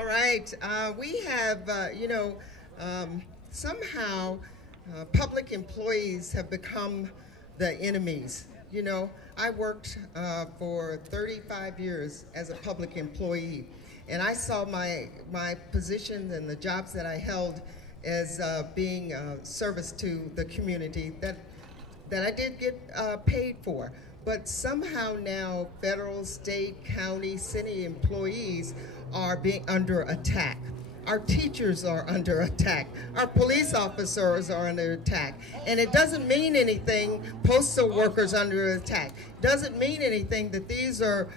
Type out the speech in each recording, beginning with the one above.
All right, we have, somehow public employees have become the enemies. I worked for 35 years as a public employee, and I saw my positions and the jobs that I held as being service to the community that I did get paid for. But somehow now federal, state, county, city employees are being under attack. Our teachers are under attack. Our police officers are under attack. And it doesn't mean anything, postal workers under attack. Doesn't mean anything that these are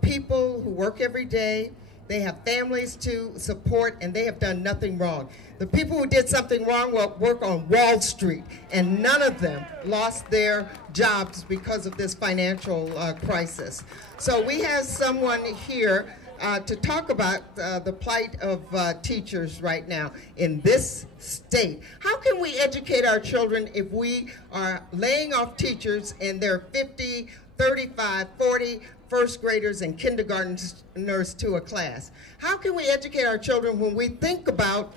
people who work every day. They have families to support, and they have done nothing wrong. The people who did something wrong will work on Wall Street, and none of them lost their jobs because of this financial crisis. So we have someone here to talk about the plight of teachers right now in this state. How can we educate our children if we are laying off teachers and there are 50, 35, 40 first graders and kindergartners to a class? How can we educate our children when we think about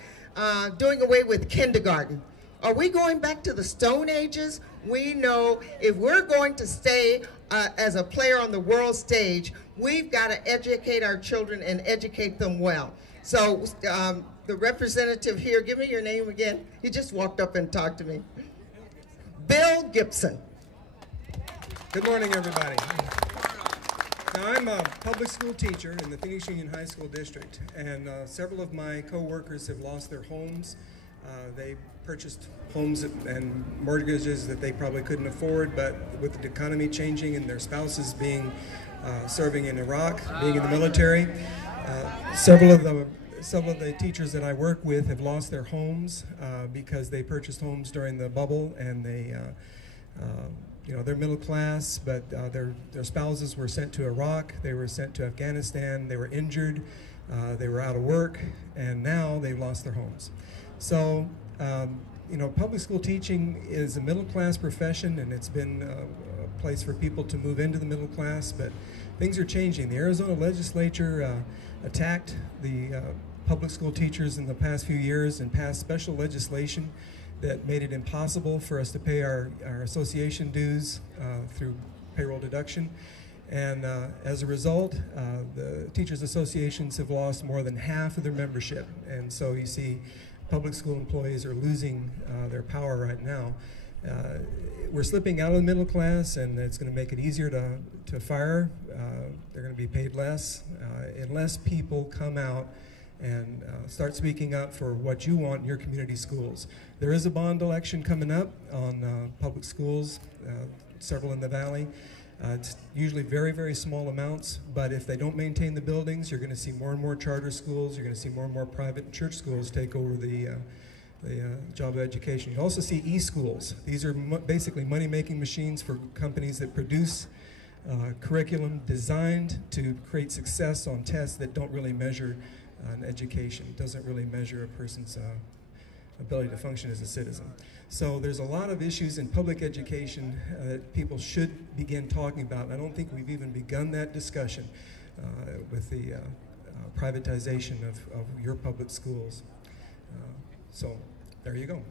doing away with kindergarten? Are we going back to the Stone Ages? We know if we're going to stay as a player on the world stage, we've got to educate our children and educate them well. So the representative here, give me your name again. He just walked up and talked to me. Bill Gibson. Good morning, everybody. Now, I'm a public school teacher in the Phoenix Union High School District, and several of my co-workers have lost their homes. They purchased homes and mortgages that they probably couldn't afford, but with the economy changing and their spouses being serving in Iraq, being in the military, several of the teachers that I work with have lost their homes because they purchased homes during the bubble, and they they're middle class, but their spouses were sent to Iraq, they were sent to Afghanistan, they were injured, they were out of work, and now they've lost their homes. So, public school teaching is a middle class profession, and it's been a place for people to move into the middle class, but things are changing. The Arizona legislature attacked the public school teachers in the past few years and passed special legislation that made it impossible for us to pay our association dues through payroll deduction. And as a result, the teachers' associations have lost more than half of their membership. And so you see public school employees are losing their power right now. We're slipping out of the middle class, and it's going to make it easier to fire. They're going to be paid less unless people come out and start speaking up for what you want in your community schools. There is a bond election coming up on public schools, several in the Valley. It's usually very, very small amounts, but if they don't maintain the buildings, you're going to see more and more charter schools, you're going to see more and more private church schools take over the job of education. You also see e-schools. These are basically money-making machines for companies that produce curriculum designed to create success on tests that don't really measure an education. It doesn't really measure a person's ability to function as a citizen. So there's a lot of issues in public education that people should begin talking about. I don't think we've even begun that discussion with the privatization of your public schools. So there you go.